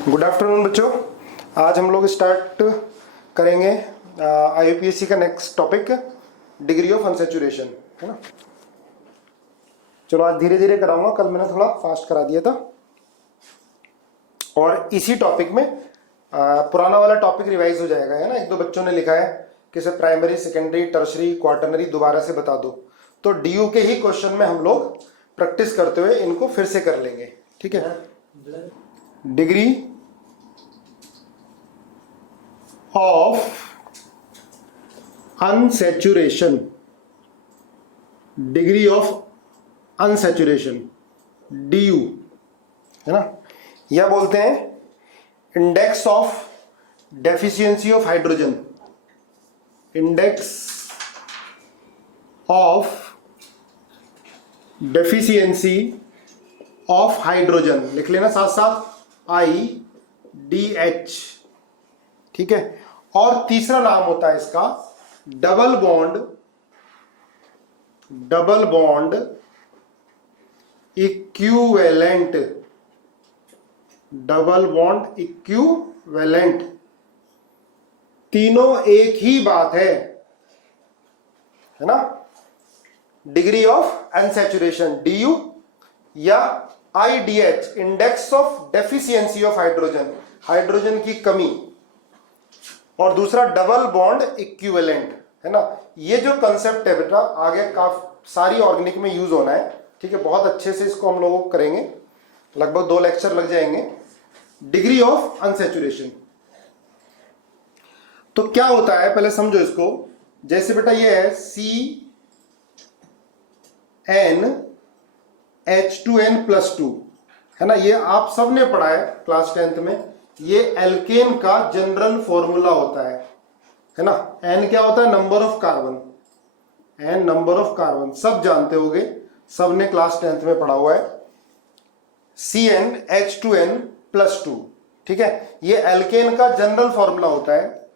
Good afternoon बच्चों। आज हम लोग स्टार्ट करेंगे IUPAC का next topic degree of unsaturation, है ना। चलो आज धीरे धीरे कराऊंगा, कल मैंने थोड़ा फास्ट करा दिया था। और इसी टॉपिक में पुराना वाला टॉपिक रिवाइज हो जाएगा, है ना। एक दो बच्चों ने लिखा है कि sir primary, secondary, tertiary, quaternary दोबारा से बता दो, तो DU के ही क्वेश्चन में हम लोग प्रैक्टिस करते हुए इनको फिर से कर लेंगे, ठीक है। Degree of unsaturation, degree of unsaturation DU, है ना। या बोलते हैं index of deficiency of hydrogen, index of deficiency of hydrogen, लिख लेना साथ साथ IDH, ठीक है। और तीसरा नाम होता है इसका double bond equivalent, double bond equivalent. तीनों एक ही बात है ना। डिग्री ऑफ अनसैचुरेशन DU या IDH, index of deficiency of hydrogen, hydrogen की कमी, और दूसरा डबल बॉन्ड इक्विवेलेंट, है ना। ये जो कंसेप्ट है बेटा आगे काफी सारी ऑर्गेनिक में यूज होना है, ठीक है। बहुत अच्छे से इसको हम लोग करेंगे, लगभग 2 लेक्चर लग जाएंगे। डिग्री ऑफ अनसैचुरेशन तो क्या होता है पहले समझो इसको। जैसे बेटा ये है CnH2n+2, है ना। ये आप सबने पढ़ा है क्लास 10th में। ये एल्केन का जनरल फॉर्मूला होता है ना। N क्या होता है? Number of carbon, N number of carbon, सब जानते होगे, सबने क्लास 10th में पढ़ा हुआ है। CnH2n+2, ठीक है। ये एल्केन का जनरल फॉर्मूला होता है।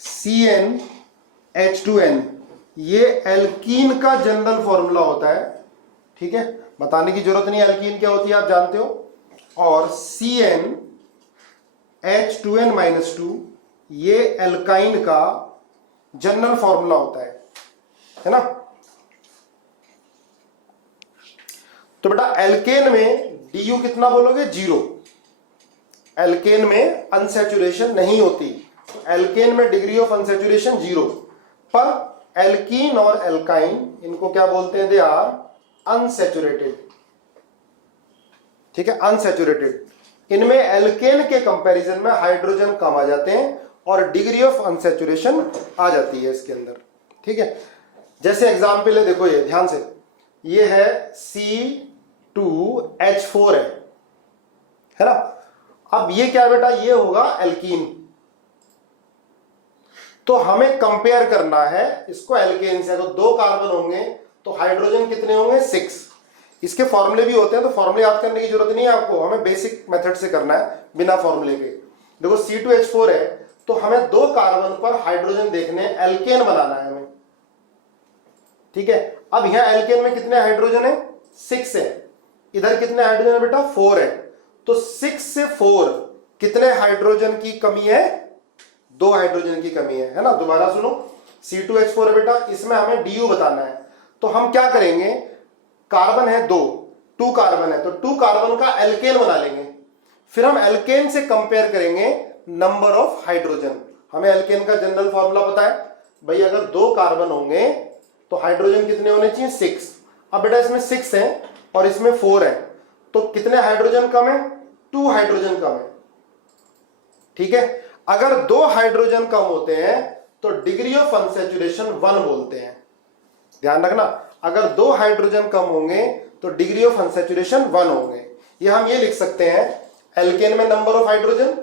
CnH2n ये एल्कीन का जनरल फॉर्मूला होता है, ठीक है। बताने की जरूरत नहीं, एल्कीन क्या होती है आप जानते हो। और CnH2n-2 ये एल्काइन का जनरल फॉर्मूला होता है ना। तो बेटा एल्केन में DU कितना बोलोगे? 0। एल्केन में अनसैचुरेशन नहीं होती, तो एल्केन में डिग्री ऑफ अनसैचुरेशन 0। पर एल्कीन और एल्काइन इनको क्या बोलते हैं? दे आर अनसैचुरेटेड, ठीक है, अनसैचुरेटेड। इनमें एल्केन के कंपैरिजन में हाइड्रोजन कम आ जाते हैं और डिग्री ऑफ अनसैचुरेशन आ जाती है इसके अंदर, ठीक है। जैसे एग्जांपल है, देखो ये ध्यान से, ये है C2H4 है ना। अब ये क्या बेटा? ये होगा एल्कीन। तो हमें कंपेयर करना है इसको एल्केन से। अगर 2 कार्बन होंगे तो हाइड्रोजन कितने होंगे? 6। इसके फॉर्मूले भी होते हैं, तो फॉर्मूले याद करने की जरूरत नहीं है आपको, हमें बेसिक मेथड से करना है बिना फॉर्मूले के। देखो C2H4 है, तो हमें 2 कार्बन पर हाइड्रोजन देखने, एल्केन बनाना है हमें, ठीक है। अब यहां एल्केन में कितने हाइड्रोजन है? 6 है। इधर कितने हाइड्रोजन है बेटा? 4 है। तो 6 से 4 कितने हाइड्रोजन की कमी है? 2 हाइड्रोजन की कमी है ना। दोबारा सुनो, C2H4 है बेटा, इसमें हमें DU बताना है। तो हम क्या करेंगे? कार्बन है 2 कार्बन है, तो 2 कार्बन का एल्केन बना लेंगे। फिर हम एल्केन से कंपेयर करेंगे नंबर ऑफ हाइड्रोजन। हमें एल्केन का जनरल फॉर्मूला पता है भाई, अगर 2 कार्बन होंगे तो हाइड्रोजन कितने होने चाहिए? 6। अब बेटा इसमें 6 है और इसमें 4 है, तो कितने हाइड्रोजन कम है? 2 हाइड्रोजन कम है, ठीक है। अगर 2 हाइड्रोजन कम होते हैं तो डिग्री ऑफ अनसैचुरेशन 1 बोलते हैं। ध्यान रखना, अगर 2 हाइड्रोजन कम होंगे तो डिग्री ऑफ अनसैचुरेशन 1 होंगे। ये हम ये लिख सकते हैं, एल्केन में नंबर ऑफ हाइड्रोजन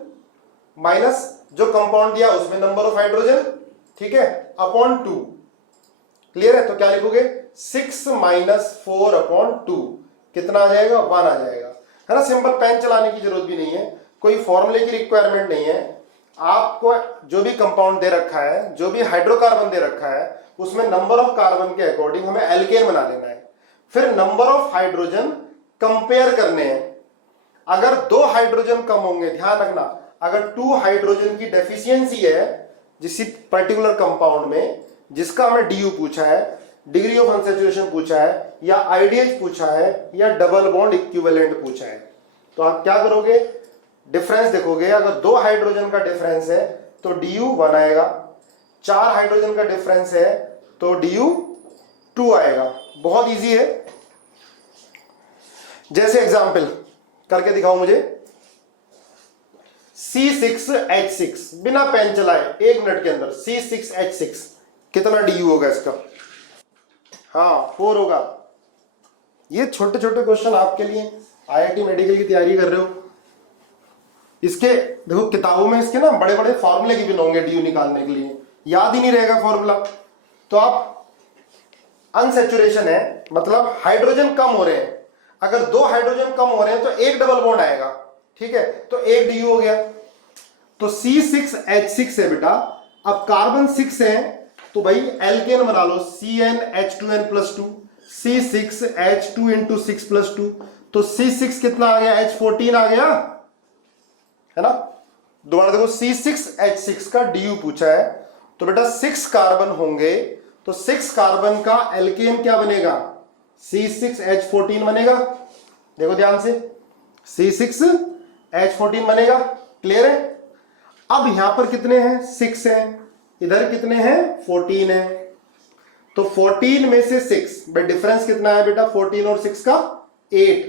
माइनस जो कंपाउंड दिया उसमें नंबर ऑफ हाइड्रोजन, ठीक है, अपॉन 2। क्लियर है? तो क्या लिखोगे? 6 - 4/2 कितना आ जाएगा? 1 आ जाएगा, है ना। सिंपल, पेन चलाने की जरूरत भी नहीं है, कोई फॉर्मूले की रिक्वायरमेंट नहीं है। आपको जो भी कंपाउंड दे रखा है, जो भी हाइड्रोकार्बन दे रखा है, उसमें नंबर ऑफ कार्बन के अकॉर्डिंग हमें एल्केन बना लेना है। फिर नंबर ऑफ हाइड्रोजन कंपेयर करने हैं। अगर 2 हाइड्रोजन कम होंगे, ध्यान रखना, अगर 2 हाइड्रोजन की डेफिशिएंसी है किसी पर्टिकुलर कंपाउंड में, जिसका हमें डी पूछा है, डिग्री ऑफ अनसैचुरेशन पूछा है, या आईडीएच पूछा है, या डबल बॉन्ड इक्विवेलेंट पूछा है, तो आप क्या करोगे, डिफरेंस देखोगे। अगर 2 हाइड्रोजन का डिफरेंस है तो डीयू 1 आएगा, 4 हाइड्रोजन का डिफरेंस है तो डीयू 2 आएगा। बहुत इजी है। जैसे एग्जांपल करके दिखाओ मुझे, C6H6, बिना पेन चलाए 1 मिनट के अंदर C6H6 कितना डीयू होगा इसका? हाँ 4 होगा। ये छोटे छोटे क्वेश्चन आपके लिए, आईआईटी मेडिकल की तैयारी कर रहे हो, इसके देखो किताबों में इसके ना बड़े बड़े फॉर्मूले गिवन होंगे डीयू निकालने के लिए, याद ही नहीं रहेगा फॉर्मूला। तो आप अनसैचुरेशन है, मतलब हाइड्रोजन कम हो रहे हैं, अगर 2 हाइड्रोजन कम हो रहे हैं तो 1 डबल बॉन्ड आएगा, ठीक है, तो 1 डीयू हो गया। तो C6H6 है बेटा, अब कार्बन 6 है तो भाई एल्केन बना लो, CnH2n+2, C6H2 × 6+2, तो C6 कितना आ गया, H14 आ गया, है ना। दोबारा देखो, C6H6 का डीयू पूछा है, तो बेटा 6 कार्बन होंगे, तो 6 कार्बन का एल्केन क्या बनेगा, C6H14 बनेगा। देखो ध्यान से, C6H14 बनेगा। क्लियर है? अब यहां पर कितने हैं, 6 हैं, इधर कितने हैं, 14 है, तो 14 में से 6, भाई डिफरेंस कितना है बेटा, 14 और 6 का 8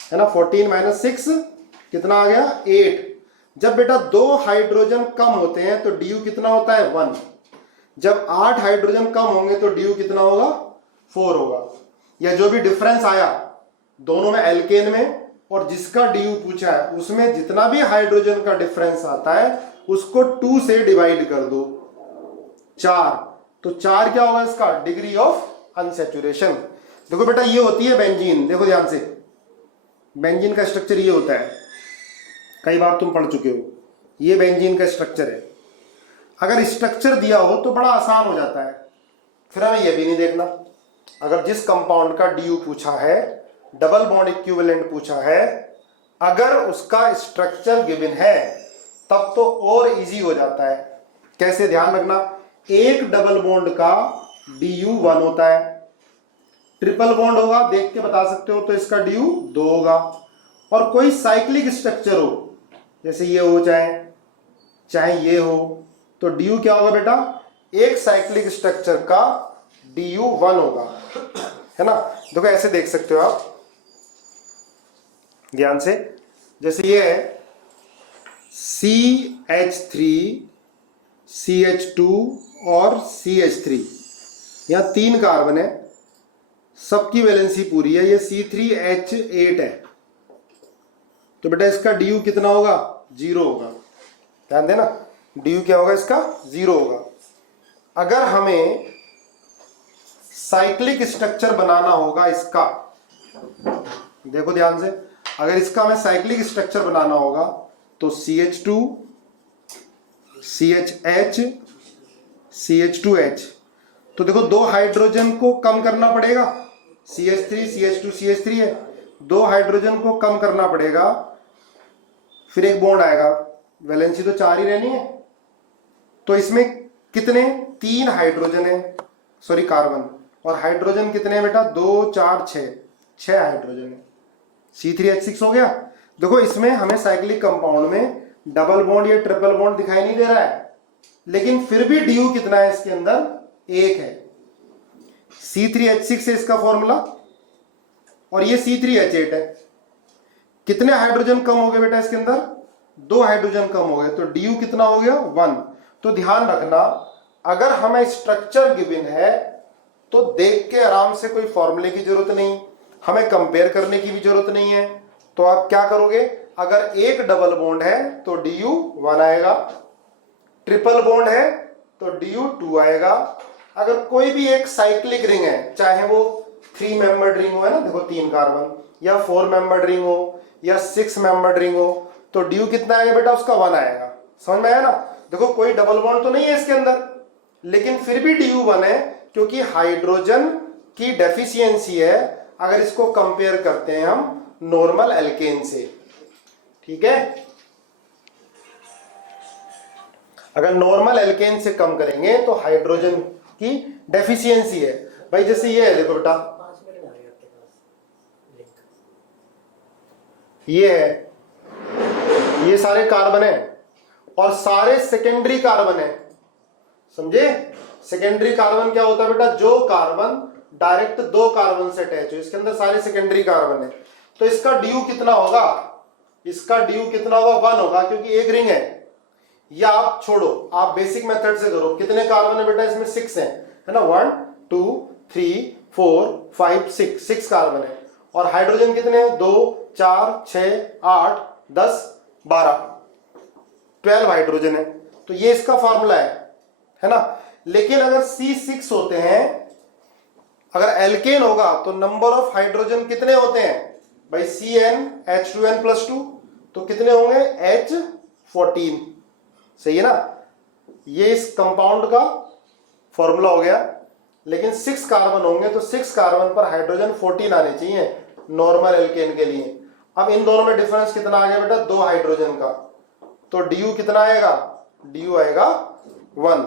है ना, 14 - 6 कितना आ गया, 8। जब बेटा 2 हाइड्रोजन कम होते हैं तो डीयू कितना होता है, 1। जब 8 हाइड्रोजन कम होंगे तो डीयू कितना होगा, 4 होगा। या जो भी डिफरेंस आया दोनों में, एल्केन में और जिसका डीयू पूछा है उसमें, जितना भी हाइड्रोजन का डिफरेंस आता है उसको 2 से डिवाइड कर दो, 4, तो 4 क्या होगा इसका, डिग्री ऑफ अनसैचुरेशन। देखो बेटा ये होती है बेंजीन, देखो ध्यान से, बेंजीन का स्ट्रक्चर ये होता है, कई बार तुम पढ़ चुके हो, ये बेंजीन का स्ट्रक्चर है। अगर स्ट्रक्चर दिया हो तो बड़ा आसान हो जाता है, फिर हमें यह भी नहीं देखना। अगर जिस कंपाउंड का डीयू पूछा है, डबल बॉन्ड इक्विवेलेंट पूछा है, अगर उसका स्ट्रक्चर गिवन है तब तो और इजी हो जाता है। कैसे, ध्यान रखना, एक डबल बॉन्ड का डीयू 1 होता है, ट्रिपल बॉन्ड होगा, देख के बता सकते हो, तो इसका डीयू 2 होगा। और कोई साइक्लिक स्ट्रक्चर हो, जैसे ये हो चाहे ये हो, तो डीयू क्या होगा बेटा, एक साइक्लिक स्ट्रक्चर का डीयू 1 होगा, है ना। देखो ऐसे देख सकते हो आप ध्यान से, जैसे ये है CH3, CH2 और CH3, यहां 3 कार्बन है, सबकी वैलेंसी पूरी है, ये C3H8 है, तो बेटा इसका डीयू कितना होगा, 0 होगा। ध्यान देना, डीयू क्या होगा इसका, 0 होगा। अगर हमें साइक्लिक स्ट्रक्चर बनाना होगा इसका, देखो ध्यान से, अगर इसका हमें साइक्लिक स्ट्रक्चर बनाना होगा तो CH2, CHH, CH2H, तो देखो 2 हाइड्रोजन को कम करना पड़ेगा, CH3, CH2, CH3 है, 2 हाइड्रोजन को कम करना पड़ेगा, फिर एक बॉन्ड आएगा, वैलेंसी तो 4 ही रहनी है, तो इसमें कितने, 3 हाइड्रोजन है, सॉरी कार्बन, और हाइड्रोजन कितने हैं बेटा, 2, 4, 6 हाइड्रोजन है, C3H6 हो गया। देखो इसमें हमें साइक्लिक कंपाउंड में डबल बॉन्ड या ट्रिपल बॉन्ड दिखाई नहीं दे रहा है, लेकिन फिर भी डीयू कितना है इसके अंदर, 1 है। C3H6 है इसका फॉर्मूला, और ये C3H8 है। कितने हाइड्रोजन कम हो गए बेटा इसके अंदर, 2 हाइड्रोजन कम हो गए, तो डीयू कितना हो गया, 1। तो ध्यान रखना, अगर हमें स्ट्रक्चर गिवन है तो देख के आराम से, कोई फॉर्मूले की जरूरत नहीं, हमें कंपेयर करने की भी जरूरत नहीं है। तो आप क्या करोगे, अगर एक डबल बॉन्ड है तो डीयू 1 आएगा, ट्रिपल बॉन्ड है तो डीयू 2 आएगा। अगर कोई भी एक साइक्लिक रिंग है, चाहे वो 3 मेंबर्ड रिंग हो, है ना, देखो 3 कार्बन, या 4 मेंबर्ड रिंग हो, या 6 मेंबर्ड रिंग हो, तो डीयू कितना आएगा बेटा, उसका 1 आएगा। समझ में आया ना। देखो कोई डबल बॉन्ड तो नहीं है इसके अंदर, लेकिन फिर भी डीयू 1 है, क्योंकि हाइड्रोजन की डेफिशिएंसी है, अगर इसको कंपेयर करते हैं हम नॉर्मल एल्केन से। ठीक है। अगर नॉर्मल एल्केन से कम करेंगे तो हाइड्रोजन की डेफिशिएंसी है भाई। जैसे ये है, देखो बेटा, ये है, ये सारे कार्बन है और सारे सेकेंडरी कार्बन है, समझे। सेकेंडरी कार्बन क्या होता है बेटा? जो कार्बन डायरेक्ट दो कार्बन से अटैच हो, इसके अंदर सारे सेकेंडरी कार्बन है। तो इसका ड्यू कितना होगा? इसका ड्यू कितना होगा? 1 होगा, क्योंकि एक रिंग है। या आप छोड़ो, आप बेसिक मेथड से करो। कितने कार्बन है बेटा इसमें? 6 है ना। 1 2 3 4 5 6 कार्बन है। और हाइड्रोजन कितने हैं? 2 4 6 8 10 12 12 हाइड्रोजन है। तो ये इसका फॉर्मूला है ना। लेकिन अगर C6 होते हैं, अगर एल्केन होगा तो नंबर ऑफ हाइड्रोजन कितने होते हैं भाई? CnH2n+2, तो कितने होंगे? H14, सही है ना। ये इस कंपाउंड का फॉर्मूला हो गया। लेकिन 6 कार्बन होंगे तो 6 कार्बन पर हाइड्रोजन 14 आने चाहिए नॉर्मल एल्केन के लिए। अब इन दोनों में डिफरेंस कितना आ गया बेटा? 2 हाइड्रोजन का। तो ड्यू कितना आएगा? ड्यू आएगा 1।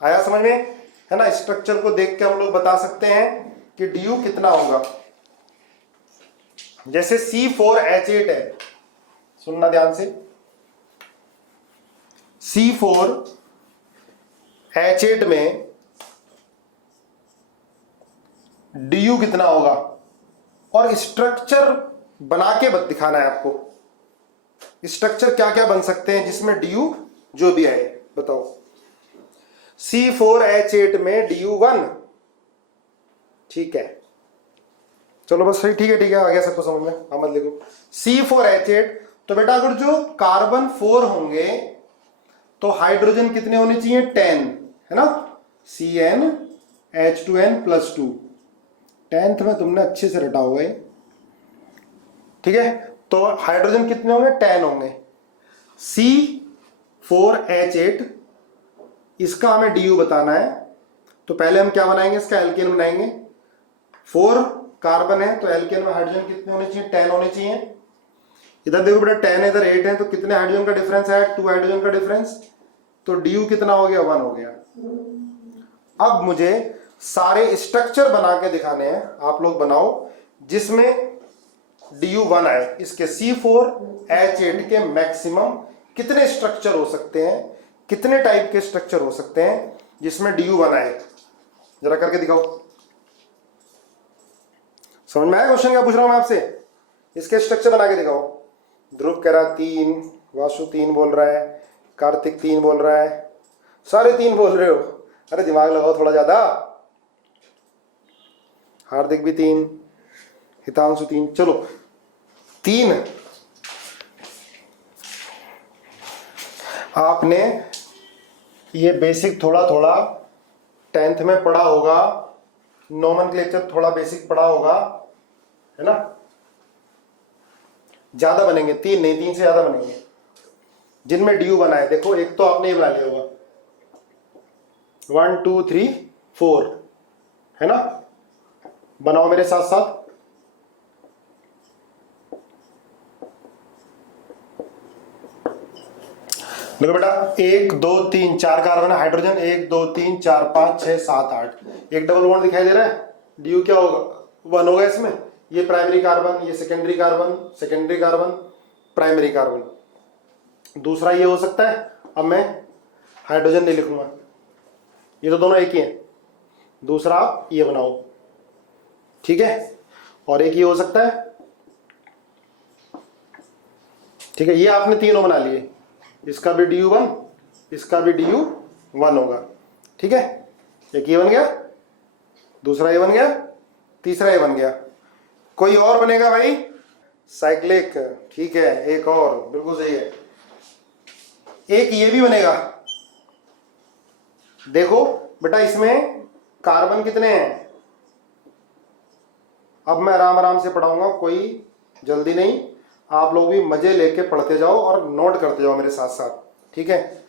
आया समझ में? है ना। स्ट्रक्चर को देख के हम लोग बता सकते हैं कि ड्यू कितना होगा। जैसे C4H8 है, सुनना ध्यान से। C4H8 में ड्यू कितना होगा? और स्ट्रक्चर बना के दिखाना है आपको। स्ट्रक्चर क्या क्या बन सकते हैं जिसमें ड्यू जो भी आए, बताओ। C4H8 में ड्यू 1, ठीक है। चलो बस सही, ठीक है आ गया सबको समझ में। हाँ मत लिखो। C4H8, तो बेटा अगर जो कार्बन 4 होंगे तो हाइड्रोजन कितने होने चाहिए? 10, है ना। CnH2n+2, 10th में तुमने अच्छे से रटा होगा ये, ठीक है। तो हाइड्रोजन कितने होंगे? 10 होंगे। C4H8, इसका हमें ड्यू बताना है। तो पहले हम क्या बनाएंगे? इसका एल्केन बनाएंगे। 4 कार्बन है तो एल्केन में हाइड्रोजन कितने होने चाहिए? 10 होने चाहिए। इधर देखो बेटा 10 है, इधर 8 है, तो कितने हाइड्रोजन का डिफरेंस है? 2 हाइड्रोजन का डिफरेंस। तो ड्यू कितना हो गया? 1 हो गया। अब मुझे सारे स्ट्रक्चर बना के दिखाने हैं, आप लोग बनाओ जिसमें ड्यू 1 आए। इसके C4H8 के मैक्सिमम कितने स्ट्रक्चर हो सकते हैं, कितने टाइप के स्ट्रक्चर हो सकते हैं जिसमें ड्यू 1 आए? जरा करके दिखाओ। समझ में आया क्वेश्चन क्या पूछ रहा हूं मैं आपसे? इसके स्ट्रक्चर बना के दिखाओ। ध्रुव कह रहा 3, वासु 3 बोल रहा है, कार्तिक 3 बोल रहा है, सारे 3 बोल रहे हो। अरे दिमाग लगाओ थोड़ा ज्यादा। हार्दिक भी 3, हितांशु 3, चलो 3। आपने ये बेसिक थोड़ा थोड़ा 10th में पढ़ा होगा, नोमेनक्लेचर थोड़ा बेसिक पढ़ा होगा, है ना। ज्यादा बनेंगे, 3 नहीं, 3 से ज्यादा बनेंगे जिनमें ड्यू बना है। देखो एक तो आपने ये बना लिया होगा 1 2 3 4, है ना। बनाओ मेरे साथ साथ। देखो बेटा 1 2 3 4 कार्बन है, हाइड्रोजन 1 2 3 4 5 6 7 8, एक डबल बॉन्ड दिखाई दे रहा है। ड्यू क्या होगा? 1 होगा इसमें। ये प्राइमरी कार्बन, ये secondary carbon, secondary carbon, primary carbon. दूसरा ये हो सकता है, अब मैं हाइड्रोजन नहीं लिखूंगा, ये तो दोनों एक ही हैं। दूसरा आप ये बनाओ, ठीक है। और एक ये हो सकता है, ठीक है। ये आपने तीनों बना लिए, इसका भी ड्यू 1, इसका भी ड्यू 1 होगा, ठीक है। एक ये बन गया, दूसरा ये बन गया, तीसरा ये बन गया। कोई और बनेगा भाई? साइक्लिक, ठीक है। एक और बिल्कुल सही है। एक ये भी बनेगा। देखो बेटा इसमें कार्बन कितने हैं? अब मैं आराम आराम से पढ़ाऊंगा, कोई जल्दी नहीं। आप लोग भी मजे लेके पढ़ते जाओ और नोट करते जाओ मेरे साथ साथ, ठीक है।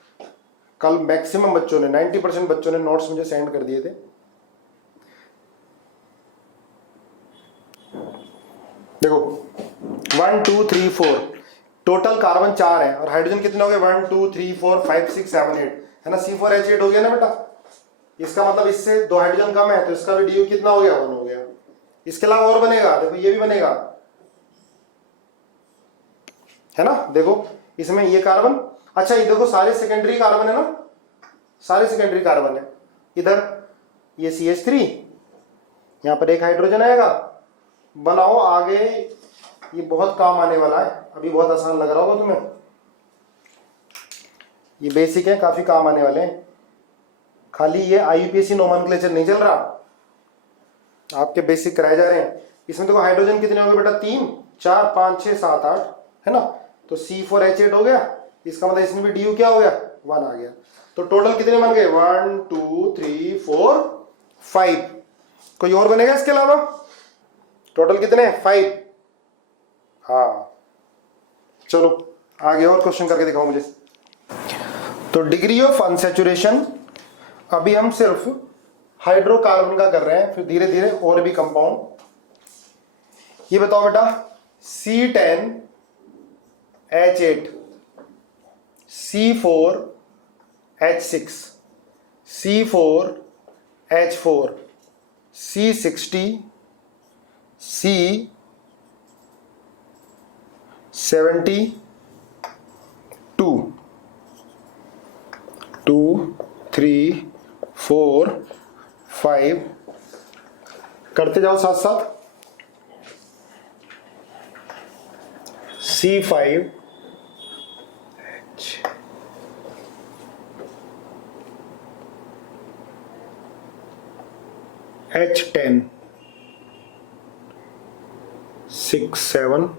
कल मैक्सिमम बच्चों ने 90% बच्चों ने नोट्स मुझे सेंड कर दिए थे। देखो 1 2 3 4, टोटल कार्बन 4 है और हाइड्रोजन कितने हो गए 1 2 3 4 5 6 7 8 है ना, C4H8 हो गया ना बेटा। इसका मतलब इससे 2 हाइड्रोजन कम है तो इसका भी DU कितना हो गया 1 हो गया। इसके अलावा और बनेगा, देखो ये भी बनेगा है ना, देखो इसमें ये कार्बन, अच्छा ये देखो सारे सेकेंडरी कार्बन है ना, सारे सेकेंडरी कार्बन है। इधर ये CH3, यहां पर एक हाइड्रोजन आएगा, बनाओ आगे, ये बहुत काम आने वाला है, अभी बहुत आसान लग रहा होगा तुम्हें, ये बेसिक है, काफी काम आने वाले हैं। खाली ये IUPAC नोमेनक्लेचर नहीं चल रहा, आपके बेसिक कराए जा रहे हैं। इसमें देखो हाइड्रोजन कितने हो गए बेटा 3 4 5 6 7 8 है ना, तो C4H8 हो गया, इसका मतलब इसमें भी DU क्या हो गया 1 आ गया। तो टोटल कितने बन गए 1 2 3 4 5, कोई और बनेगा इसके अलावा? टोटल कितने 5। हाँ चलो आगे और क्वेश्चन करके दिखाओ मुझे। तो डिग्री ऑफ अनसैचुरेशन, अभी हम सिर्फ हाइड्रोकार्बन का कर रहे हैं, फिर धीरे धीरे और भी कंपाउंड। ये बताओ बेटा C10H8, C4H6, C4H4, C60, C72, 2 3 4 5, करते जाओ साथ साथ। C5 H10 6 7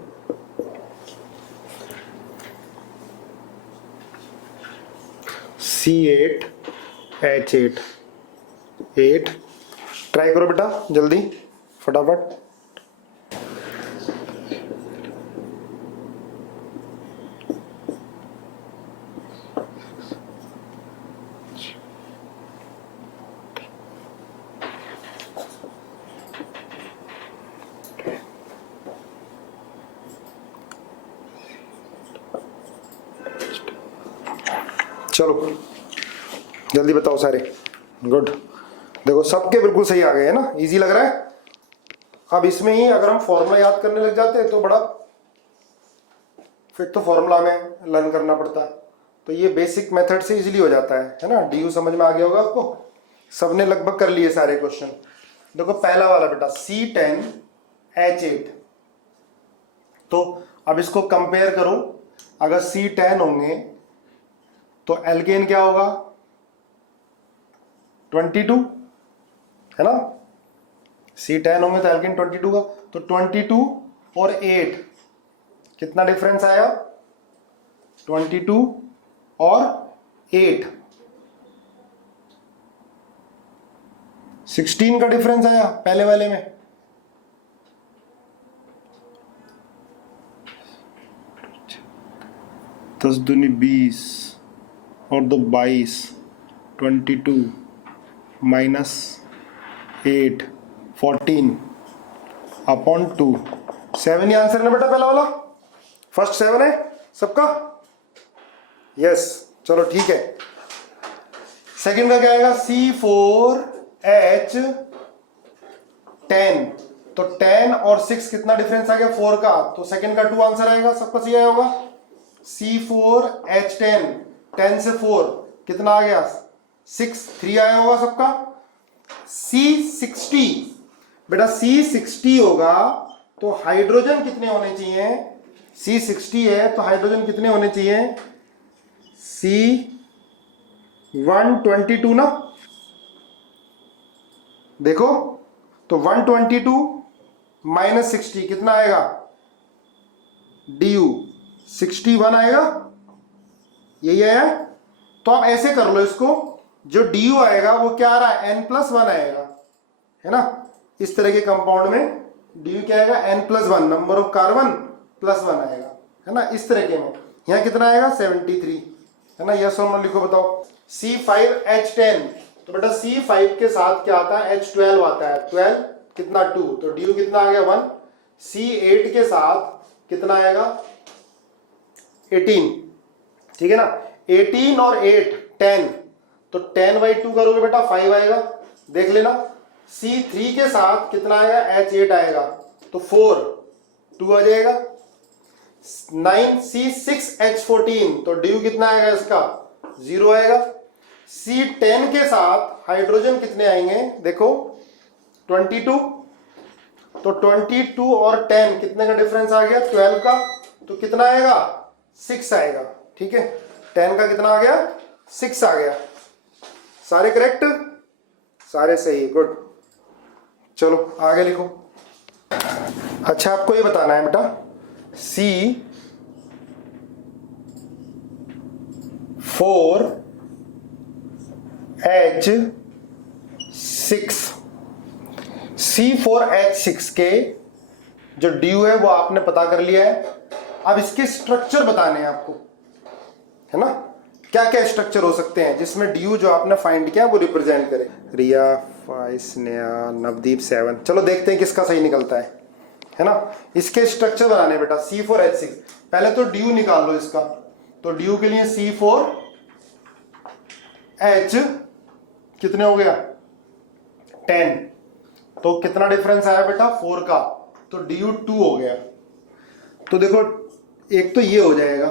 C8 H8 8, try करो बेटा जल्दी फटाफट। चलो जल्दी बताओ सारे, गुड। देखो सबके बिल्कुल सही आ गए है ना, इजी लग रहा है। अब इसमें ही अगर हम फॉर्मूला याद करने लग जाते हैं तो बड़ा, फिर तो फॉर्मूला में लर्न करना पड़ता है, तो ये बेसिक मेथड से इजीली हो जाता है ना। DU समझ में आ गया होगा आपको, सबने लगभग कर लिए सारे क्वेश्चन। देखो पहला वाला बेटा C10H8, तो अब इसको कंपेयर करो, अगर C10 होंगे तो एल्केन क्या होगा 22 है ना, C10 होंगे तो एल्केन 22 का, तो 22 और 8 कितना डिफरेंस आया 22 और 8 16 का डिफरेंस आया पहले वाले में। दस दूनी 20 और 2 22, 22 माइनस 8 14 अपॉन 2, 7 ही आंसर है बेटा पहला वाला, फर्स्ट 7 है सबका, यस चलो ठीक है। सेकंड का क्या आएगा C4H10, तो 10 और 6 कितना डिफरेंस आ गया 4 का, तो सेकंड का 2 आंसर आएगा, सबका सही आया होगा। C4H10 10 से 4 कितना आ गया 6, 3 आया होगा सबका। C60 बेटा C60 होगा तो हाइड्रोजन कितने होने चाहिए, C60 है तो हाइड्रोजन कितने होने चाहिए C122 ना, देखो तो 122 माइनस 60 कितना आएगा DU 61 आएगा, यही आया। तो आप ऐसे कर लो इसको, जो DU आएगा वो क्या आ रहा है N+1 आएगा है ना, इस तरह के कंपाउंड में DU क्या आएगा N+1, नंबर ऑफ कार्बन +1 आएगा है ना, इस तरह के में। यहाँ कितना आएगा 73 है ना, यस और नो लिखो बताओ। C5H10, तो बेटा C5 के साथ क्या आता है H12 आता है, 12 कितना 2, तो DU कितना आ गया 1। C8 के साथ कितना आएगा 18, ठीक है ना। 18 और 8 10, तो 10/2 करोगे बेटा 5 आएगा, देख लेना। C3 के साथ कितना आएगा, H8 आएगा, तो 4 2 आ जाएगा। 9C6H14, तो ड्यू कितना आएगा इसका, 0 आएगा। C10 के साथ हाइड्रोजन कितने आएंगे, देखो 22, तो 22 और 10 कितने का डिफरेंस आ गया, 12 का, तो कितना आएगा, 6 आएगा, ठीक है। 10 का कितना आ गया, 6 आ गया। सारे करेक्ट, सारे सही, गुड। चलो आगे लिखो। अच्छा आपको ये बताना है बेटा, C4H6 के जो ड्यू है वो आपने पता कर लिया है। अब इसके स्ट्रक्चर बताने हैं आपको, है ना, क्या क्या स्ट्रक्चर हो सकते हैं जिसमें ड्यू जो आपने फाइंड किया वो रिप्रेजेंट करे। रिया 5, स्नेहा, नवदीप 7, चलो देखते हैं किसका सही निकलता है ना। इसके स्ट्रक्चर बनाने बेटा, C4H6, पहले तो ड्यू निकाल लो इसका। तो ड्यू के लिए C4H कितने हो गया, 10, तो कितना डिफरेंस आया बेटा, 4 का, तो ड्यू 2 हो गया। तो देखो एक तो ये हो जाएगा,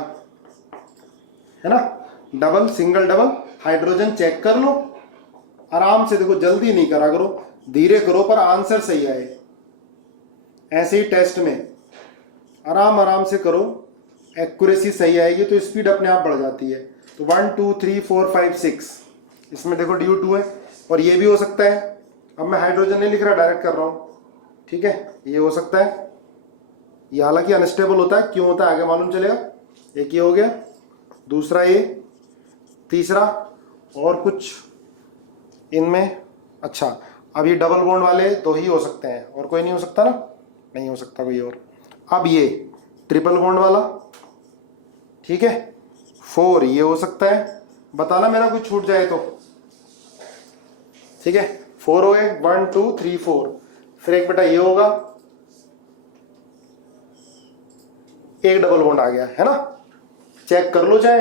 है ना, double single double, hydrogen check कर लो आराम से, देखो जल्दी नहीं करा करो, धीरे करो पर आंसर सही आए। ऐसे ही टेस्ट में आराम आराम से करो, एक्यूरेसी सही आएगी तो स्पीड अपने आप बढ़ जाती है। तो 1 2 3 4 5 6, इसमें देखो ड्यू 2 है, और ये भी हो सकता है। अब मैं हाइड्रोजन नहीं लिख रहा, डायरेक्ट कर रहा हूँ, ठीक है। ये हो सकता है, ये हालांकि अनस्टेबल होता है, क्यों होता है आगे मालूम चलेगा। एक ये हो गया, दूसरा ये, तीसरा, और कुछ इनमें। अच्छा अब ये डबल बॉन्ड वाले दो ही हो सकते हैं, और कोई नहीं हो सकता ना, नहीं हो सकता कोई और। अब ये ट्रिपल बॉन्ड वाला, ठीक है, 4 ये हो सकता है, बताना मेरा कुछ छूट जाए तो, ठीक है। 4 हो गए, 1 2 3 4, फिर एक बेटा ये होगा, एक डबल बॉन्ड आ गया, है ना। चेक कर लो चाहे,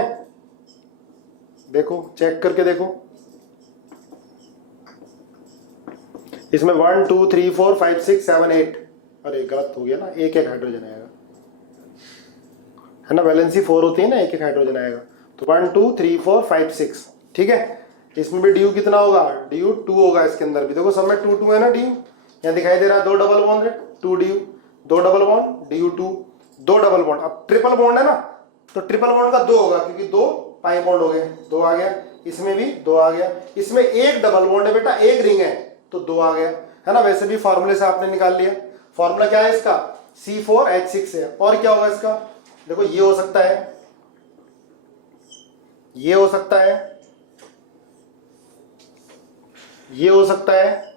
देखो चेक करके देखो, इसमें 1 2 3 4 5 6 7 8, अरे गलत हो गया ना, एक एक हाइड्रोजन आएगा, है ना, वैलेंसी 4 होती है ना, एक एक हाइड्रोजन आएगा। तो 1 2 3 4 5 6, ठीक है। इसमें भी ड्यू कितना होगा, ड्यू 2 होगा, इसके अंदर भी देखो सब में 2 2 है ना ड्यू, यहाँ दिखाई दे रहा है 2 double bond, 2 due, 2 double bond, due 2, 2 double bond. अब ट्रिपल बॉन्ड है ना, तो ट्रिपल बॉन्ड का 2 होगा, क्योंकि 2 पाई बॉन्ड हो गए, 2 आ गया, इसमें भी 2 आ गया, इसमें एक डबल बॉन्ड है बेटा, एक रिंग है, तो 2 आ गया, है ना। वैसे भी फॉर्मूले से आपने निकाल लिया, फॉर्मूला क्या है इसका, C4H6 है। और क्या होगा इसका, देखो ये हो सकता है, ये हो सकता है, ये हो सकता है,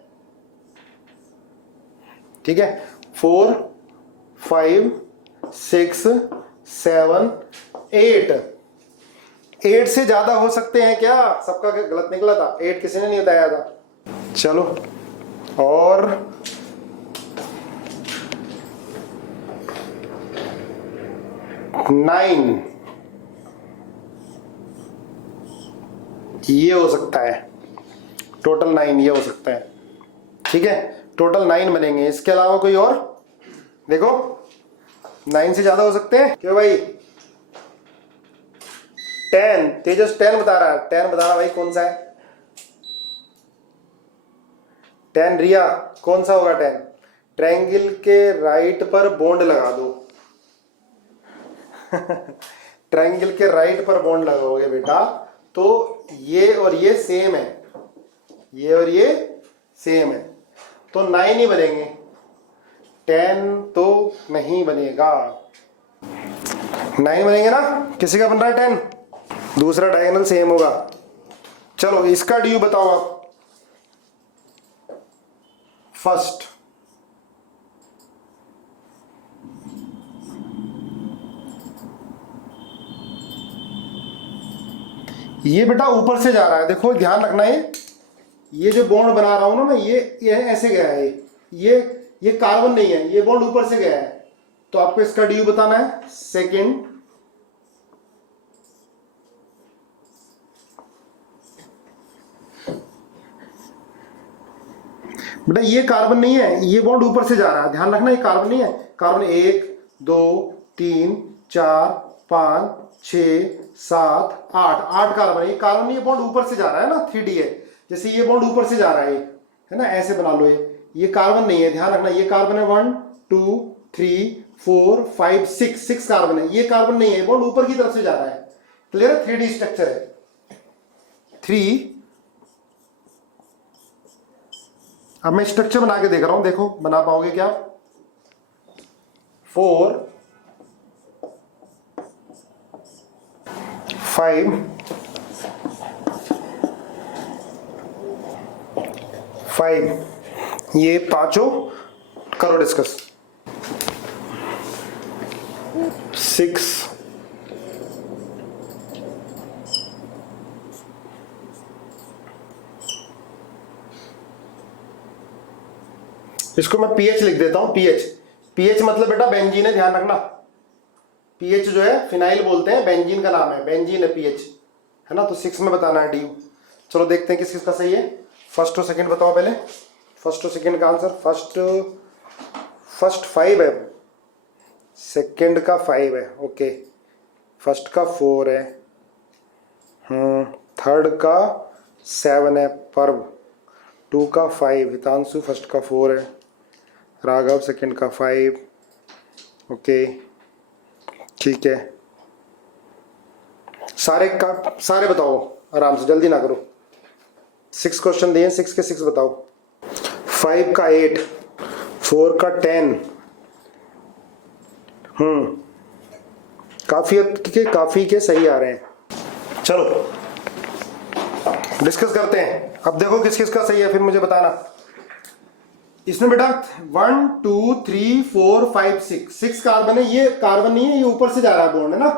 ठीक है। 4 5 6 7 8, 8 से ज्यादा हो सकते हैं क्या, सबका गलत निकला था, 8 किसी ने नहीं बताया था। चलो और 9 ये हो सकता है, टोटल 9 ये हो सकता है, ठीक है। टोटल 9 बनेंगे, इसके अलावा कोई और, देखो 9 से ज्यादा हो सकते हैं क्यों भाई। 10, तेजस 10 बता रहा है, 10 बता रहा भाई कौन सा है, 10 रिया कौन सा होगा 10, ट्रायंगल के राइट पर बॉन्ड लगा दो ट्रायंगल के राइट पर बॉन्ड लगाओगे बेटा, तो ये और ये सेम है, ये और ये सेम है, तो 9 ही बनेंगे, 10 तो नहीं बनेगा। 9 बनेंगे ना, किसी का बन रहा है 10, दूसरा डायगोनल सेम होगा। चलो इसका ड्यू बताओ आप। फर्स्ट ये बेटा ऊपर से जा रहा है, देखो ध्यान रखना, ये जो बॉन्ड बना रहा हूं ना मैं, ये ऐसे गया है, ये कार्बन नहीं है, ये बॉन्ड ऊपर से गया है, तो आपको इसका ड्यू बताना है। सेकंड बेटा ये कार्बन नहीं है, ये बॉन्ड ऊपर से जा रहा है, ध्यान रखना ये कार्बन नहीं है। कार्बन 1 2 3 4 5 6 7 8, 8 कार्बन है। ये कार्बन नहीं, ये बॉन्ड ऊपर से जा रहा है ना, 3D है। जैसे ये बॉन्ड ऊपर से जा रहा है ना, ऐसे बना लो। ये कार्बन नहीं है, ध्यान रखना। ये कार्बन है 1 2 3 4 5 6 कार्बन है। ये कार्बन नहीं है, बॉन्ड ऊपर की तरफ से जा रहा है। क्लियर है? 3D स्ट्रक्चर है। 3। अब मैं स्ट्रक्चर बना के देख रहा हूं, देखो बना पाओगे क्या। 4 5 5, ये पांचों करो डिस्कस। 6 इसको मैं पीएच लिख देता हूं। पीएच, पीएच मतलब बेटा बेंजीन है, ध्यान रखना। पीएच जो है फिनाइल बोलते हैं, बेंजीन का नाम है, बेंजीन है पीएच, है ना। तो 6 में बताना है डी। चलो देखते हैं किस किस का सही है। फर्स्ट और सेकंड बताओ पहले। फर्स्ट और सेकंड का आंसर, फर्स्ट 5 है, सेकंड का 5 है, ओके। फर्स्ट का 4 है, थर्ड का 7 है, पर्व। 2 का 5, हितांशु फर्स्ट का 4 है, राघव सेकंड का 5, ओके ठीक है। सारे बताओ आराम से, जल्दी ना करो। 6 क्वेश्चन दिए, 6 के 6 बताओ। 5 का 8, 4 का 10, काफी के सही आ रहे हैं। चलो डिस्कस करते हैं। अब देखो किस किस का सही है, फिर मुझे बताना। इसमें बेटा 1 2 3 4 5 6 कार्बन है। ये कार्बन नहीं है, ये ऊपर से जा रहा है बॉन्ड, है ना,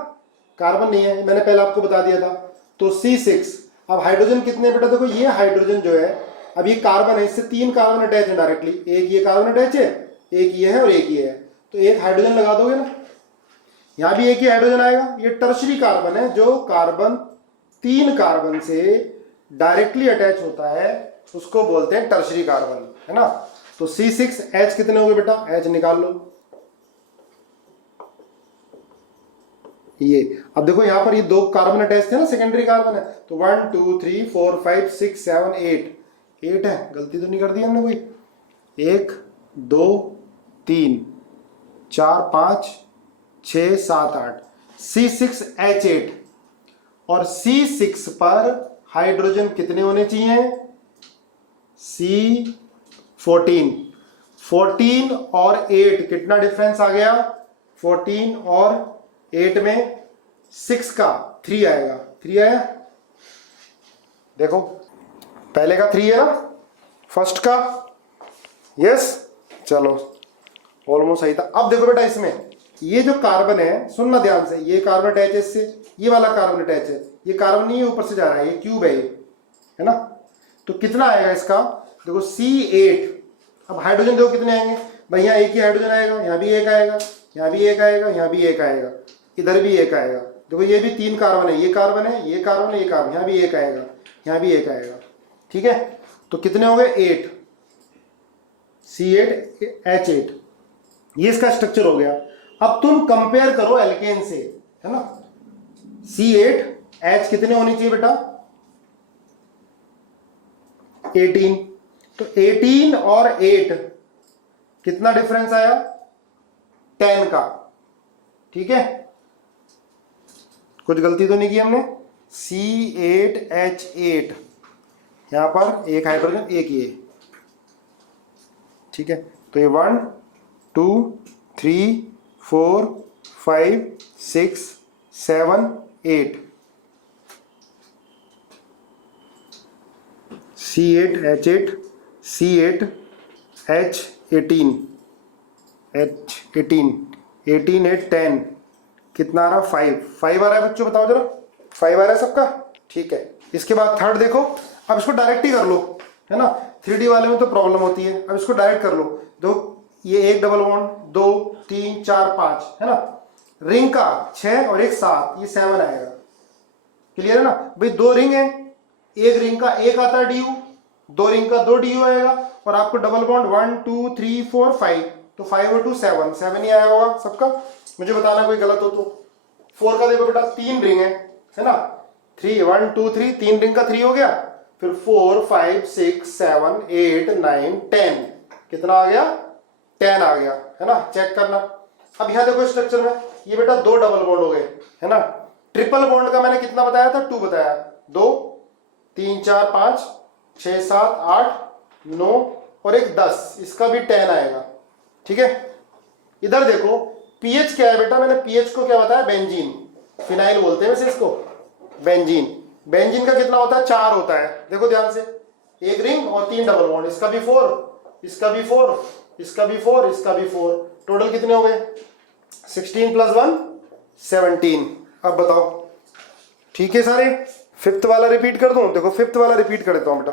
कार्बन नहीं है, मैंने पहले आपको बता दिया था। तो C6। अब हाइड्रोजन कितने बेटा, देखो ये हाइड्रोजन जो है, अब ये कार्बन है, इससे 3 कार्बन अटैच है डायरेक्टली। एक ये कार्बन अटैच है, एक ये है और एक ये है। तो एक हाइड्रोजन लगा दोगे ना, यहां भी एक ही हाइड्रोजन आएगा। ये टर्शरी कार्बन है, जो कार्बन 3 कार्बन से डायरेक्टली अटैच होता है, उसको बोलते हैं टर्शरी कार्बन, है ना। तो C6H कितने हो गए बेटा, H निकाल लो। ये अब देखो यहां पर ये 2 कार्बन अटैच थे ना, सेकेंडरी कार्बन है। तो 1 2 3 4 5 6 7 8 है। गलती तो नहीं कर दी हमने कोई? 1 2 3 4 5 6 7 8, C6H8। और C6 पर हाइड्रोजन कितने होने चाहिए? C14। 14 और 8 कितना डिफरेंस आ गया? 14 और 8 में 6 का 3 आएगा। 3 आया, देखो पहले का 3 है ना, फर्स्ट का, यस। चलो ऑलमोस्ट सही था। अब देखो बेटा इसमें ये जो कार्बन है, सुनना ध्यान से, ये कार्बन अटैच है इससे, ये वाला कार्बन अटैच है। ये कार्बन नहीं है, ऊपर से जा रहा है, ये क्यूब है ना। तो कितना आएगा इसका, देखो C8। अब हाइड्रोजन देखो कितने आएंगे भाई, यहाँ एक ही हाइड्रोजन आएगा, यहाँ भी एक आएगा, यहाँ भी एक आएगा, यहाँ भी एक आएगा, इधर भी एक आएगा। देखो ये भी 3 कार्बन है, ये कार्बन है, ये कार्बन है, ये कार्बन, यहाँ भी एक आएगा, यहाँ भी एक आएगा, ठीक है। तो कितने हो गए? 8, C8H8। ये इसका स्ट्रक्चर हो गया। अब तुम कंपेयर करो एल्केन से, है ना। C8H कितने होनी चाहिए बेटा? 18। तो 18 और 8 कितना डिफरेंस आया? 10 का, ठीक है। कुछ गलती तो नहीं की हमने? C8H8, यहां पर एक हाइड्रोजन, एक ये, ठीक है। तो ये 1 2 3 4 5 6 7 8, C8H8, C8H18, H18, 18 8 10, कितना आ रहा? 5 आ रहा है बच्चों, बताओ जरा। 5 आ रहा है सबका, ठीक है। इसके बाद थर्ड देखो, अब इसको डायरेक्ट ही कर लो, है ना। 3D वाले में तो प्रॉब्लम होती है। अब इसको डायरेक्ट कर लो। दो, ये एक डबल बॉन्ड, 2 3 4 5, है ना। रिंग का 6 और एक 7, ये 7 आएगा। क्लियर है ना भाई। 2 रिंग है, एक रिंग का एक आता है DU, दो रिंग का 2 DU आएगा, और आपको डबल बॉन्ड 1 2 3 4 5, तो 5 और 2 7, 7 ही आया होगा सबका। मुझे बताना कोई गलत हो तो। 4 का देखो बेटा 3 रिंग है ना, 3 1 2 3, 3 रिंग का 3 हो गया, फिर 4 5 6 7 8 9 10, कितना आ गया, 10 आ गया, है ना, चेक करना। अब यहां देखो स्ट्रक्चर में ये बेटा 2 डबल बॉन्ड हो गए, है ना। ट्रिपल बॉन्ड का मैंने कितना बताया था, 2 बताया, 2 3 4 5 6 7 8 9 और एक 10, इसका भी 10 आएगा, ठीक है। इधर देखो पीएच क्या है बेटा, मैंने पीएच को क्या बताया, बेंजीन, फिनाइल बोलते हैं वैसे इसको, बेंजीन। बेंजीन का कितना होता है, 4 होता है, देखो ध्यान से, एक रिंग और 3 डबल बॉन्ड, इसका भी 4, इसका भी 4, इसका भी 4, इसका भी 4, टोटल कितने हो गए, 16 + 1 17। अब बताओ ठीक है सारे। फिफ्थ वाला रिपीट कर दूं, देखो फिफ्थ वाला रिपीट कर देता हूं बेटा।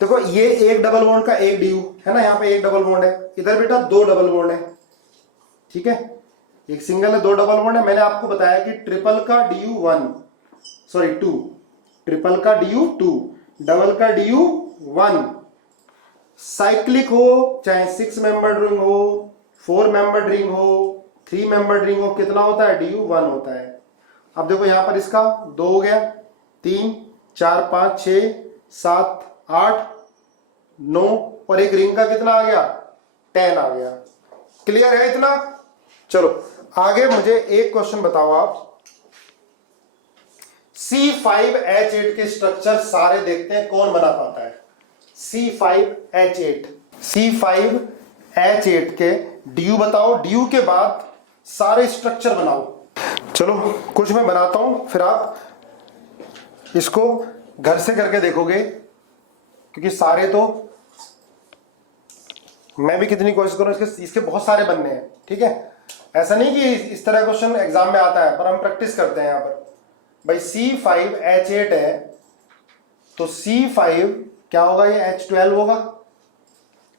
देखो ये एक डबल बॉन्ड का एक DU है ना, यहाँ पे एक डबल बॉन्ड है, इधर बेटा 2 डबल बॉन्ड है, ठीक है, एक सिंगल है, 2 डबल बॉन्ड है। मैंने आपको बताया कि ट्रिपल का DU 1, सॉरी 2, ट्रिपल का DU 2, डबल का DU 1, साइक्लिक हो चाहे 6 मेंबर्ड रिंग हो, 4 मेंबर्ड रिंग हो, 3 मेंबर्ड रिंग हो, कितना होता है, DU 1 होता है। अब देखो यहां पर इसका 2 हो गया, 3 4 5 6 7 8 9 और एक रिंग का कितना आ गया, 10 आ गया। क्लियर है इतना। चलो आगे मुझे एक क्वेश्चन बताओ आप, C5H8 के स्ट्रक्चर सारे देखते हैं कौन बना पाता है। C5H8, C5H8 के DU बताओ, DU के बाद सारे स्ट्रक्चर बनाओ। चलो कुछ मैं बनाता हूं, फिर आप इसको घर से करके देखोगे, क्योंकि सारे तो मैं भी कितनी कोशिश करूं, इसके बहुत सारे बनने हैं, ठीक है। ऐसा नहीं कि इस तरह क्वेश्चन एग्जाम में आता है, पर हम प्रैक्टिस करते हैं यहां पर। भाई C5H8 है, तो C5 क्या होगा, ये H12 होगा,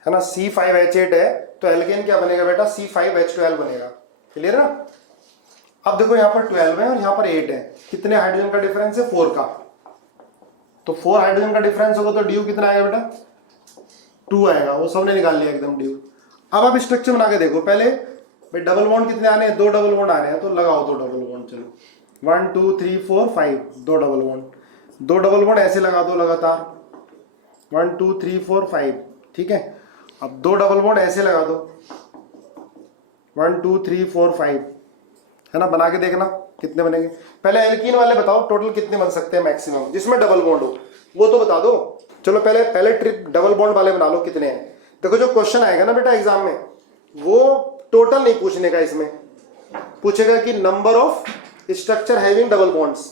है ना। C5H8 है तो एल्केन क्या बनेगा बेटा, C5H12 बनेगा। क्लियर है ना। अब देखो यहां पर 12 है और यहां पर 8 है, कितने हाइड्रोजन का डिफरेंस है, 4 का, तो 4 हाइड्रोजन का डिफरेंस होगा तो DU कितना आएगा बेटा, 2 आएगा, वो सबने निकाल लिया एकदम DU। अब आप स्ट्रक्चर बना के देखो, पहले भाई डबल बॉन्ड कितने आने हैं, 2 डबल बॉन्ड आने हैं, तो लगाओ 2 डबल बॉन्ड, चलो 1 2 3 4 5, 2 डबल बॉन्ड, 2 डबल बॉन्ड ऐसे लगा दो लगातार, 1 2 3 4 5, ठीक है। अब 2 डबल बॉन्ड ऐसे लगा दो, 1 2 3 4 5, है ना, बना के देखना कितने बनेंगे। पहले एल्कीन वाले बताओ टोटल कितने बन सकते हैं मैक्सिमम, जिसमें डबल बॉन्ड हो, वो तो बता दो। चलो पहले ट्रिप डबल बॉन्ड वाले बना लो कितने हैं। देखो जो क्वेश्चन आएगा ना बेटा एग्जाम में, वो टोटल नहीं पूछने का, इसमें पूछेगा कि number of structure having double bonds,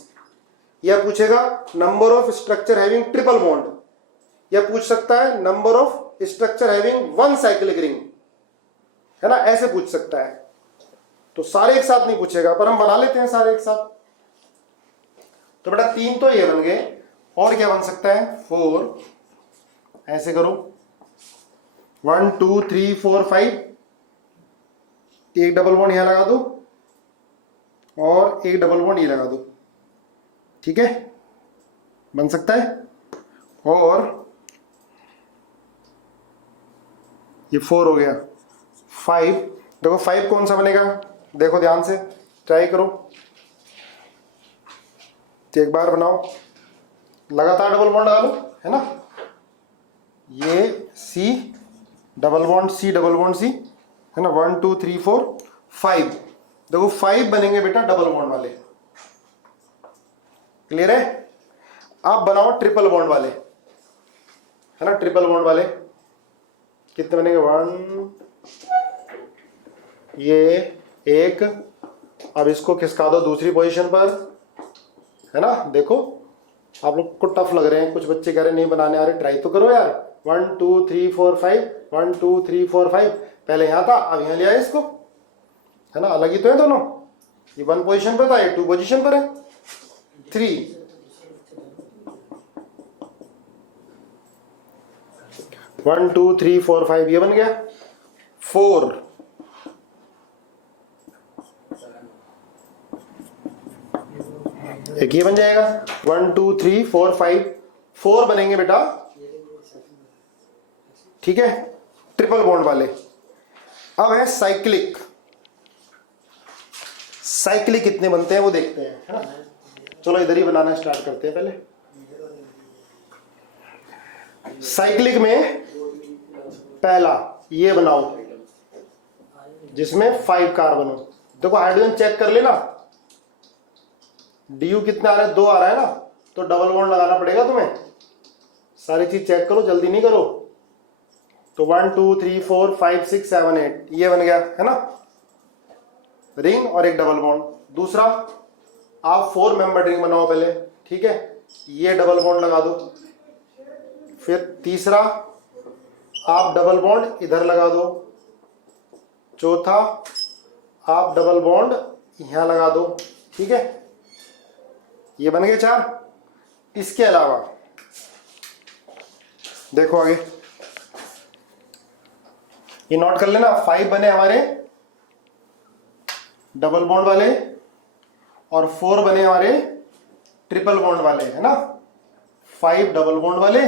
या पूछेगा number of structure having triple bond, या पूछ सकता है number of structure having 1 cyclic ring, है ना, ऐसे पूछ सकता है। तो सारे एक साथ नहीं पूछेगा, पर हम बना लेते हैं सारे एक साथ। तो बेटा 3 तो ये बन गए, और क्या बन सकता है, 4, ऐसे करो 1 2 3 4 5, एक डबल बॉन्ड यहां लगा दो और एक डबल बॉन्ड ये लगा दो, ठीक है, बन सकता है। और ये 4 हो गया, 5, देखो 5 कौन सा बनेगा, देखो ध्यान से ट्राई करो, तो एक बार बनाओ, लगातार डबल बॉन्ड डालो, है ना, ये C double bond C double bond C, है ना, 1 2 3 4 5, देखो 5 बनेंगे बेटा डबल बॉन्ड वाले। क्लियर है। आप बनाओ ट्रिपल बॉन्ड वाले, है ना, ट्रिपल बॉन्ड वाले कितने बनेंगे, 1, ये 1, अब इसको खिसका दो दूसरी पोजीशन पर, है ना। देखो आप लोग को टफ लग रहे हैं, कुछ बच्चे कह रहे नहीं बनाने आ रहे, ट्राई तो करो यार। 1 2 3 4 5, 1 2 3 4 5, पहले यहाँ था अब यहाँ ले आए इसको, है ना, अलग ही तो है दोनों, ये 1 पोजीशन पर था, ये 2 पोजीशन पर है, 3, 1 2 3 4 5 ये बन गया, 4, एक ये बन जाएगा, 1 2 3 4 5, 4 बनेंगे बेटा, ठीक है, ट्रिपल बॉन्ड वाले। अब है साइक्लिक। साइक्लिक कितने बनते हैं वो देखते हैं, है ना। चलो इधर ही बनाना स्टार्ट करते हैं पहले। साइक्लिक में पहला ये बनाओ जिसमें 5 कार्बन हो। देखो हाइड्रोजन चेक कर लेना, डी यू कितना आ रहा है, 2 आ रहा है ना, तो डबल बॉन्ड लगाना पड़ेगा तुम्हें। सारी चीज चेक करो, जल्दी नहीं करो। तो 1 2 3 4 5 6 7 8 ये बन गया, है ना, रिंग और एक डबल बॉन्ड। दूसरा आप 4 मेंबर रिंग बनाओ पहले, ठीक है, ये डबल बॉन्ड लगा दो। फिर तीसरा आप डबल बॉन्ड इधर लगा दो। चौथा आप डबल बॉन्ड यहां लगा दो, ठीक है, ये बन गए 4। इसके अलावा देखो आगे, ये नोट कर लेना, 5 बने हमारे डबल बॉन्ड वाले और 4 बने हमारे ट्रिपल बॉन्ड वाले, है ना। 5 डबल बॉन्ड वाले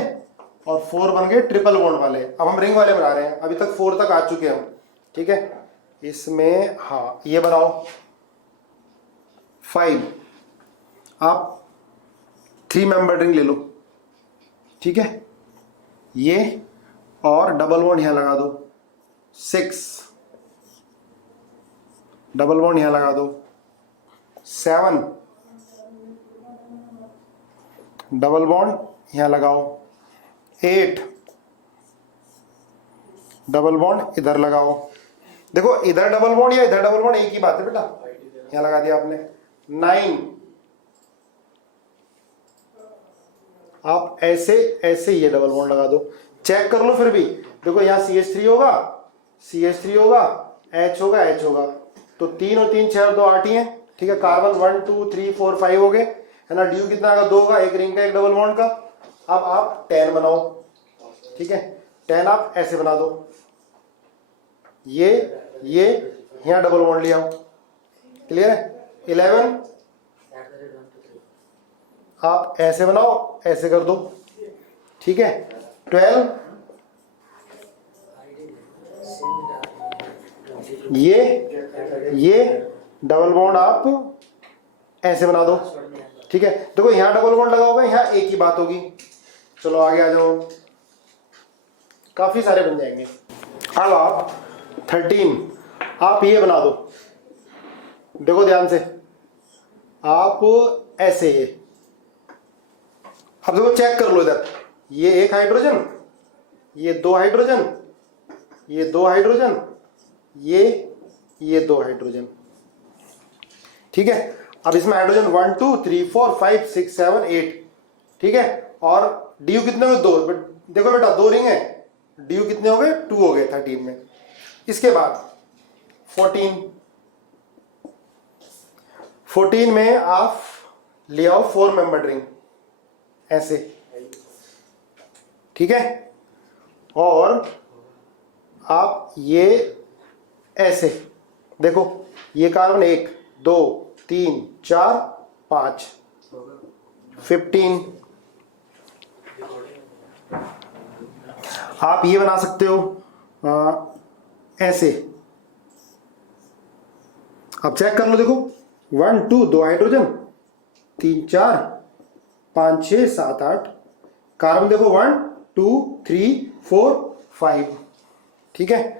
और 4 बन गए ट्रिपल बॉन्ड वाले। अब हम रिंग वाले बना रहे हैं, अभी तक 4 तक आ चुके हैं हम, ठीक है। इसमें हाँ ये बनाओ 5, आप 3 मेंबर रिंग ले लो, ठीक है, ये और डबल बॉन्ड यहां लगा दो। 6 डबल बॉन्ड यहां लगा दो। 7 डबल बॉन्ड यहां लगाओ। 8 डबल बॉन्ड इधर लगाओ। देखो इधर डबल बॉन्ड या इधर डबल बॉन्ड एक ही बात है बेटा, यहां लगा दिया आपने। 9 आप ऐसे ऐसे ये डबल बॉन्ड लगा दो। चेक कर लो फिर भी, देखो यहाँ CH3 होगा, CH3 होगा, H होगा, H होगा, तो 3 और 3 6 और 2 8 ही है, ठीक है। कार्बन 1 2 3 4 5 हो गए, है ना। ड्यू कितना आएगा, 2 का, एक रिंग का एक डबल बॉन्ड का। अब आप 10 बनाओ, ठीक है, 10 आप ऐसे बना दो। ये यहाँ डबल बॉन्ड ले आओ, क्लियर है। 11 आप ऐसे बनाओ, ऐसे कर दो, ठीक है। 12 ये डबल बॉन्ड आप ऐसे बना दो, ठीक है। देखो यहाँ डबल बॉन्ड लगाओगे, यहाँ एक ही बात होगी। चलो आगे आ जाओ, काफी सारे बन जाएंगे। अब आप 13 आप ये बना दो, देखो ध्यान से, आप ऐसे ये, अब देखो चेक कर लो इधर, ये एक हाइड्रोजन, ये 2 हाइड्रोजन, ये 2 हाइड्रोजन, ये 2 हाइड्रोजन, ठीक है। अब इसमें हाइड्रोजन 1 2 3 4 5 6 7 8, ठीक है। और डी कितने हो गए, 2। देखो बेटा 2 रिंग है, डी कितने हो गए, 2 हो गए 13 में। इसके बाद 14 में आप ले आओ 4 मेंबर रिंग ऐसे, ठीक है। और आप ये ऐसे देखो, ये कार्बन 1 2 3 4 5 15। आप ये बना सकते हो ऐसे, अब चेक कर लो, देखो 1 2 2 हाइड्रोजन, 3 4 5 6 7 8 कार्बन, देखो 1 2 3 4 5, ठीक है।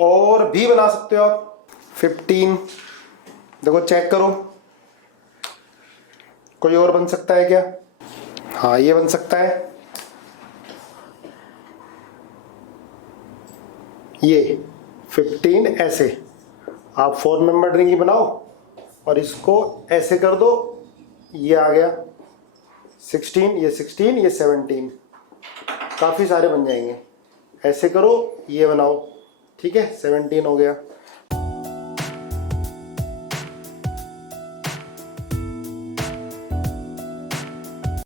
और भी बना सकते हो आप 15, देखो चेक करो, कोई और बन सकता है क्या, हाँ ये बन सकता है, ये 15 ऐसे। आप 4 मेंबर रिंग ही बनाओ और इसको ऐसे कर दो, ये आ गया 16, ये 16, ये 17, काफ़ी सारे बन जाएंगे। ऐसे करो, ये बनाओ, ठीक है, 17 हो गया।